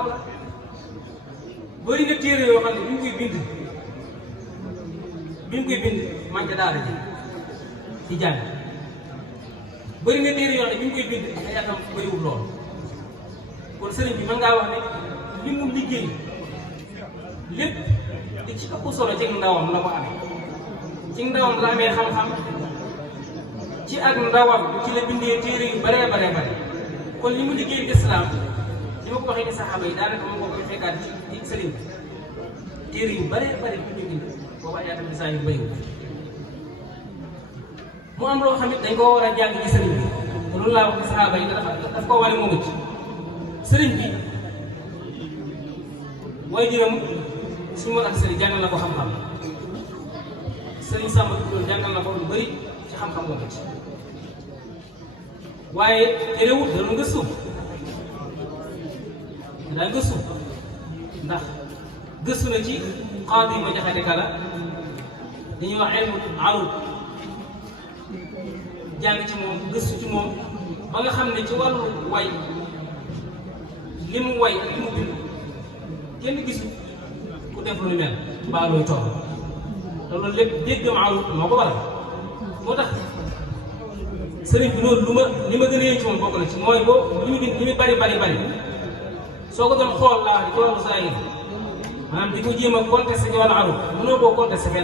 ndaw la bëri na téere yoo xam ne bi mu koy bind man ca daara ji ci jàng bëri na téere yoo xam ne bi mu koy bind ay atam bëriwul lool kon sëriñ bi mën ngaa wax ne li mu liggéey lépp di ci ëpp solo ci ndawam la ko amee ci ndawam la amee xam-xam ci ak ndawam ci la bindee téere yu bare kon li mu liggéey lislaam li ma ko waxee ni saxaaba yi daanaka moom moo koy fekkaat ci sëriñ bi téere yu bare bi ñu bind boobu ay atam lislaam yu bëriwul mu am loo xam it dañ ko war a jàng ci sëriñ bi te loolu laa wax ci saxaaba yi daf ko wane moom it sëriñ bi waaye juróom suñu mën ak sëriñ jàngal na ko xam-xam sëriñ Samba Tukulóor jàngal na ko lu bëri ci xam-xam la ko ci waaye terewul dana gëstu daan gëstu ndax gëstu na ci xaadi ma jaxate kala dañuy wax ilmu arud jàng ci moom gëstu ci moom ba nga xam ne ci wàllu way li mu way li mu bind kenn gisu ku def lu mel mbaa looy toog te loolu lépp déggam arud moo ko waral moo tax sëriñ bi loolu li ma gën a yëg ci moom bokk na ci mooy boo li mu bind li mu bari soo ko doon xool laa di ko wàllu saa yi maanaam di ko jéem a contesté ci wàllu arud mënoo koo contesté